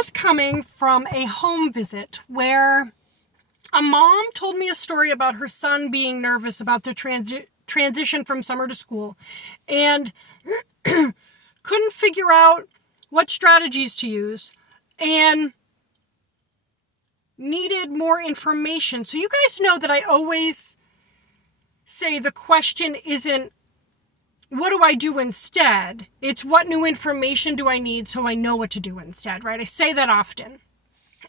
just coming from a home visit where a mom told me a story about her son being nervous about the transition from summer to school and couldn't figure out what strategies to use and needed more information. So you guys know that I always say the question isn't, what do I do instead? It's what new information do I need so I know what to do instead, right? I say that often.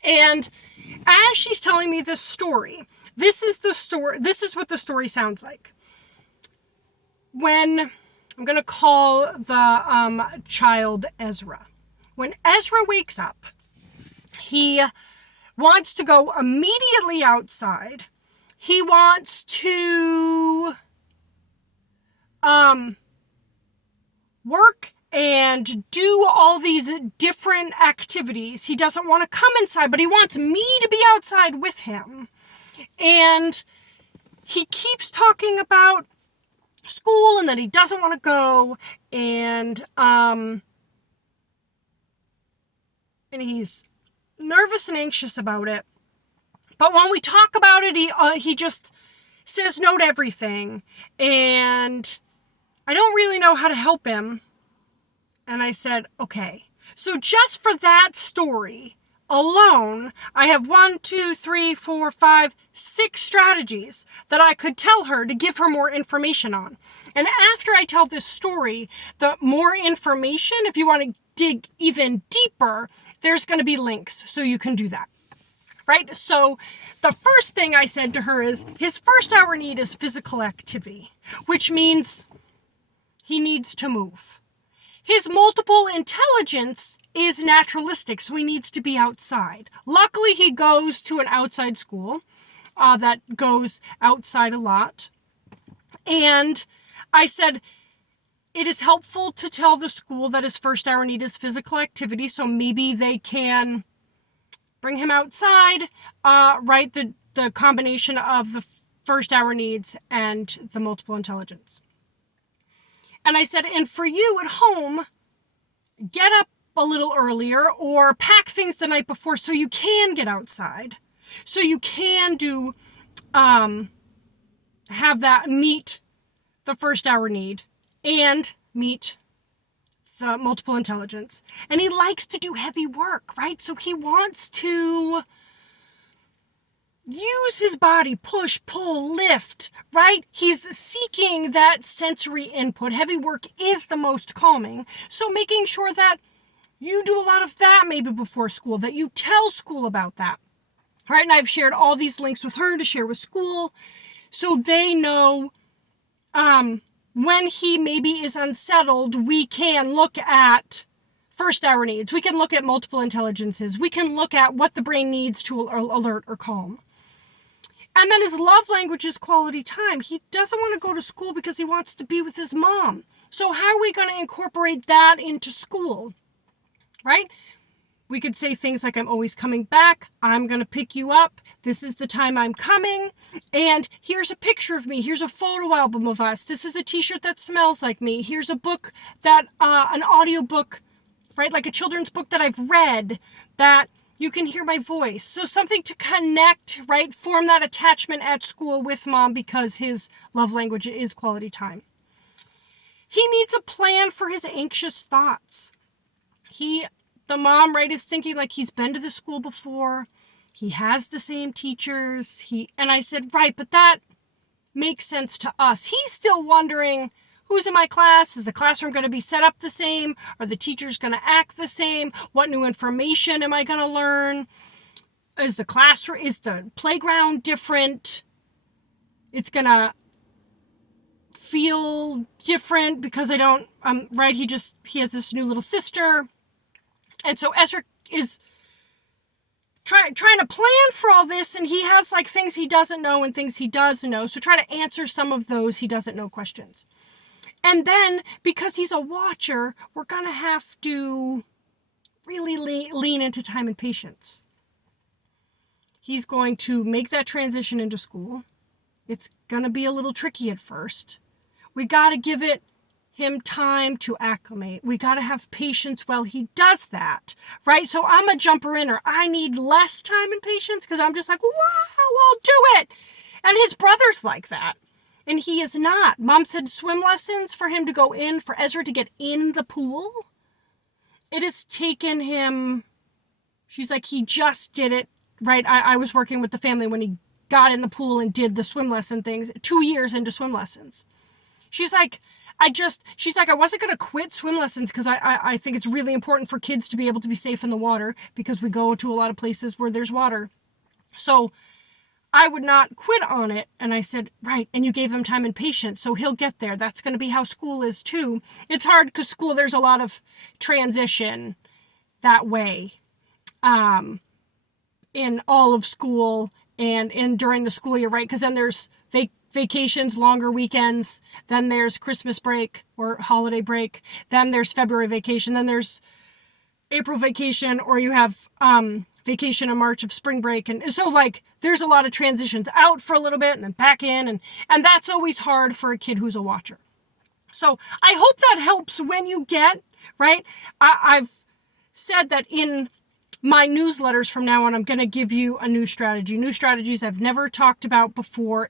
And as she's telling me this story, this is what the story sounds like. When I'm going to call the child Ezra. When Ezra wakes up, he wants to go immediately outside. He wants to work and do all these different activities. He doesn't want to come inside, but he wants me to be outside with him. And he keeps talking about school and that he doesn't want to go, and he's nervous and anxious about it. But when we talk about it, he just says no to everything, and I don't really know how to help him. And I said, okay. So just for that story alone, I have 6 strategies that I could tell her to give her more information on. And after I tell this story, the more information, if you want to dig even deeper, there's going to be links so you can do that. Right? So the first thing I said to her is his first hour need is physical activity, which means he needs to move. His multiple intelligence is naturalistic, so he needs to be outside. Luckily, he goes to an outside school that goes outside a lot. And I said, it is helpful to tell the school that his first hour need is physical activity, so maybe they can bring him outside, right? The combination of the first hour needs and the multiple intelligence. And I said, and for you at home, get up a little earlier or pack things the night before so you can get outside. So you can do, have that meet the first hour need and meet the multiple intelligence. And he likes to do heavy work, right? So he wants to use his body, push, pull, lift, right? He's seeking that sensory input. Heavy work is the most calming. So making sure that you do a lot of that maybe before school, that you tell school about that, right? And I've shared all these links with her to share with school so they know when he maybe is unsettled, we can look at first hour needs. We can look at multiple intelligences. We can look at what the brain needs to alert or calm. And then his love language is quality time. He doesn't want to go to school because he wants to be with his mom. So how are we going to incorporate that into school, right? We could say things like, I'm always coming back. I'm going to pick you up. This is the time I'm coming. And here's a picture of me. Here's a photo album of us. This is a t-shirt that smells like me. Here's a book that, an audio book, right? Like a children's book that I've read that you can hear my voice. So something to connect, right? Form that attachment at school with mom because his love language is quality time. He needs a plan for his anxious thoughts. The mom, right, is thinking like he's been to the school before. He has the same teachers. And I said, right, but that makes sense to us. He's still wondering, who's in my class? Is the classroom going to be set up the same? Are the teachers going to act the same? What new information am I going to learn? Is the playground different? It's going to feel different because right? He has this new little sister. And so Ezra is trying to plan for all this, and he has like things he doesn't know and things he does know. So try to answer some of those he doesn't know questions. And then, because he's a watcher, we're going to have to really lean into time and patience. He's going to make that transition into school. It's going to be a little tricky at first. We got to give it him time to acclimate. We got to have patience while he does that, right? So I'm a jumper in, or I need less time and patience because I'm just like, wow, I'll do it. And his brother's like that. And he is not. Mom said swim lessons for him to go in, for Ezra to get in the pool. It has taken him, she's like, he just did it, right? I was working with the family when he got in the pool and did the swim lesson things, 2 years into swim lessons. She's like, I wasn't going to quit swim lessons because I think it's really important for kids to be able to be safe in the water because we go to a lot of places where there's water. So I would not quit on it. And I said, right. And you gave him time and patience. So he'll get there. That's going to be how school is too. It's hard because school, there's a lot of transition that way, in all of school and during the school year, right? Because then there's vacations, longer weekends, then there's Christmas break or holiday break, then there's February vacation, then there's April vacation, or you have vacation in March of spring break. And so like there's a lot of transitions, out for a little bit and then back in, and that's always hard for a kid who's a watcher. So I hope that helps when you get, right? I've said that in my newsletters from now on, I'm going to give you a new strategy, new strategies I've never talked about before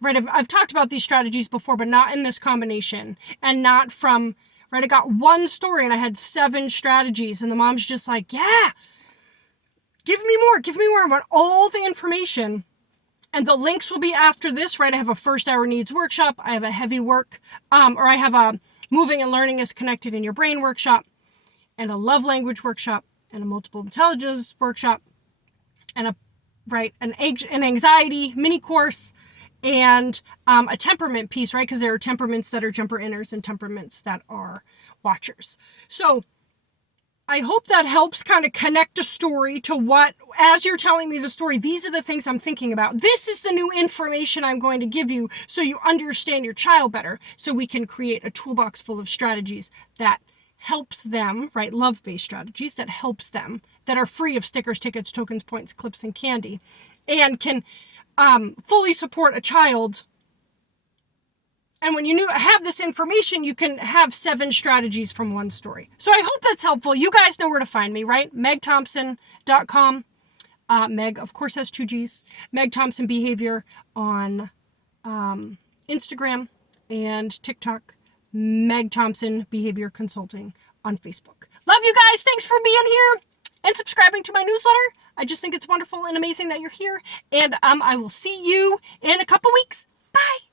right, I've talked about these strategies before, but not in this combination, and not from, right, I got one story and I had 7 strategies, and the mom's just like, yeah, give me more. I want all the information. And the links will be after this, right? I have a first hour needs workshop. I have a heavy work, or I have a moving and learning is connected in your brain workshop, and a love language workshop, and a multiple intelligence workshop, and an anxiety mini course, and a temperament piece, right? Because there are temperaments that are jumper inners and temperaments that are watchers. So I hope that helps kind of connect a story to what, as you're telling me the story, these are the things I'm thinking about. This is the new information I'm going to give you so you understand your child better, so we can create a toolbox full of strategies that helps them, right? Love-based strategies that helps them, that are free of stickers, tickets, tokens, points, clips, and candy, and can fully support a child. And when you have this information, you can have 7 strategies from one story. So I hope that's helpful. You guys know where to find me, right? megthompson.com. Meg, of course, has 2 G's. Meg Thompson Behavior on Instagram and TikTok. Meg Thompson Behavior Consulting on Facebook. Love you guys. Thanks for being here and subscribing to my newsletter. I just think it's wonderful and amazing that you're here. And I will see you in a couple weeks. Bye.